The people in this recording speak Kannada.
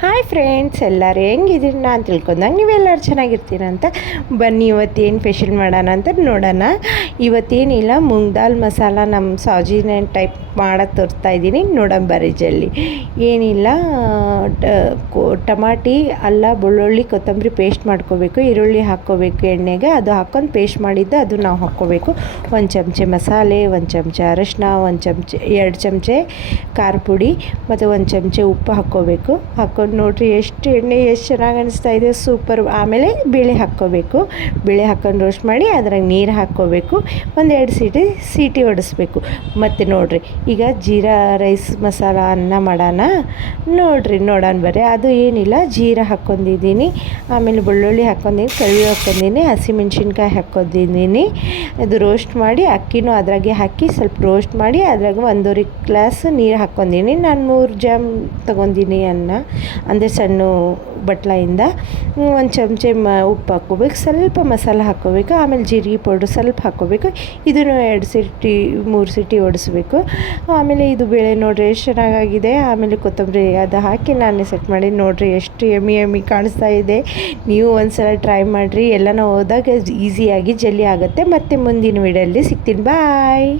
ಹಾಯ್ ಫ್ರೆಂಡ್ಸ್, ಎಲ್ಲರೂ ಹೆಂಗಿದ್ದೀರಿ ನಾನು ತಿಳ್ಕೊಂಡಂಗೆ ನೀವೆಲ್ಲರೂ ಚೆನ್ನಾಗಿರ್ತೀರಂತ. ಬನ್ನಿ ಇವತ್ತೇನು ಸ್ಪೆಷಲ್ ಮಾಡೋಣ ಅಂತ ನೋಡೋಣ. ಇವತ್ತೇನಿಲ್ಲ, ಮೂಂಗ್ ದಾಲ್ ಮಸಾಲ ನಮ್ಮ ಸಾಜಿನ ಟೈಪ್ ಮಾಡೋದು ತೋರಿಸ್ತಾಯಿದ್ದೀನಿ. ನೋಡೋಣ ಬರ್ರಿ ಜಲ್ದಿ. ಏನಿಲ್ಲ, ಟಮಾಟಿ, ಅಲ್ಲ, ಬೆಳ್ಳುಳ್ಳಿ, ಕೊತ್ತಂಬರಿ ಪೇಸ್ಟ್ ಮಾಡ್ಕೋಬೇಕು. ಈರುಳ್ಳಿ ಹಾಕ್ಕೋಬೇಕು ಎಣ್ಣೆಗೆ. ಅದು ಹಾಕ್ಕೊಂಡು ಪೇಸ್ಟ್ ಮಾಡಿದ್ದು ಅದು ನಾವು ಹಾಕ್ಕೋಬೇಕು. 1 ಚಮಚೆ ಮಸಾಲೆ, 1 ಚಮಚ ಅರಶಿನ, 2 ಚಮಚೆ ಖಾರ ಪುಡಿ ಮತ್ತು 1 ಚಮಚೆ ಉಪ್ಪು ಹಾಕ್ಕೋಬೇಕು. ನೋಡಿರಿ ಎಷ್ಟು ಎಣ್ಣೆ ಎಷ್ಟು ಚೆನ್ನಾಗಿ ಅನಿಸ್ತಾ ಇದೆ, ಸೂಪರ್. ಆಮೇಲೆ ಬೇಳೆ ಹಾಕ್ಕೋಬೇಕು. ಬೇಳೆ ಹಾಕ್ಕೊಂಡು ರೋಸ್ಟ್ ಮಾಡಿ ಅದ್ರಾಗ ನೀರು ಹಾಕ್ಕೋಬೇಕು. 1-2 ಸೀಟಿ ಹೊಡಿಸ್ಬೇಕು. ಮತ್ತು ನೋಡಿರಿ, ಈಗ ಜೀರಾ ರೈಸ್ ಮಸಾಲ ಅನ್ನ ಮಾಡೋಣ. ನೋಡೋಣ ಬರ್ರಿ. ಅದು ಏನಿಲ್ಲ, ಜೀರಾ ಹಾಕ್ಕೊಂಡಿದ್ದೀನಿ, ಆಮೇಲೆ ಬೆಳ್ಳುಳ್ಳಿ ಹಾಕ್ಕೊಂಡಿದ್ದೀನಿ, ಕರಿಬೇವು ಹಾಕ್ಕೊಂಡಿದ್ದೀನಿ, ಹಸಿಮೆಣ್ಸಿನ್ಕಾಯಿ ಹಾಕ್ಕೊಂಡಿದ್ದೀನಿ. ಅದು ರೋಸ್ಟ್ ಮಾಡಿ ಅಕ್ಕಿನೂ ಅದ್ರಾಗೆ ಹಾಕಿ ಸ್ವಲ್ಪ ರೋಸ್ಟ್ ಮಾಡಿ ಅದ್ರಾಗ 1.5 ಗ್ಲಾಸ್ ನೀರು ಹಾಕ್ಕೊಂಡಿದ್ದೀನಿ. ನಾನು 3 ಜಾಮ್ ತೊಗೊಂಡಿನಿ ಅನ್ನ, ಅಂದರೆ ಸಣ್ಣ ಬಟ್ಲಿಂದ. 1 ಚಮಚೆ ಉಪ್ಪು ಹಾಕ್ಕೋಬೇಕು, ಸ್ವಲ್ಪ ಮಸಾಲೆ ಹಾಕ್ಕೋಬೇಕು, ಆಮೇಲೆ ಜೀರಿಗೆ ಪೌಡ್ರ್ ಸ್ವಲ್ಪ ಹಾಕ್ಕೋಬೇಕು. ಇದನ್ನು 2-3 ಸೀಟಿ ಹೊಡಿಸ್ಬೇಕು. ಆಮೇಲೆ ಇದು ಬೇಳೆ ನೋಡಿರಿ ಎಷ್ಟು ಚೆನ್ನಾಗಾಗಿದೆ. ಆಮೇಲೆ ಕೊತ್ತಂಬರಿ ಅದು ಹಾಕಿ ನಾನು ಸೆಟ್ ಮಾಡಿ. ನೋಡಿರಿ ಎಷ್ಟು ಯಮ್ಮಿ ಕಾಣಿಸ್ತಾ ಇದೆ. ನೀವು ಒಂದ್ಸಲ ಟ್ರೈ ಮಾಡಿರಿ. ಎಲ್ಲನೂ ಹೋದಾಗ ಈಸಿಯಾಗಿ ಜಲ್ದಿ ಆಗುತ್ತೆ. ಮತ್ತು ಮುಂದಿನ ವೀಡಿಯೋಲ್ಲಿ ಸಿಗ್ತೀನಿ. ಬಾಯ್.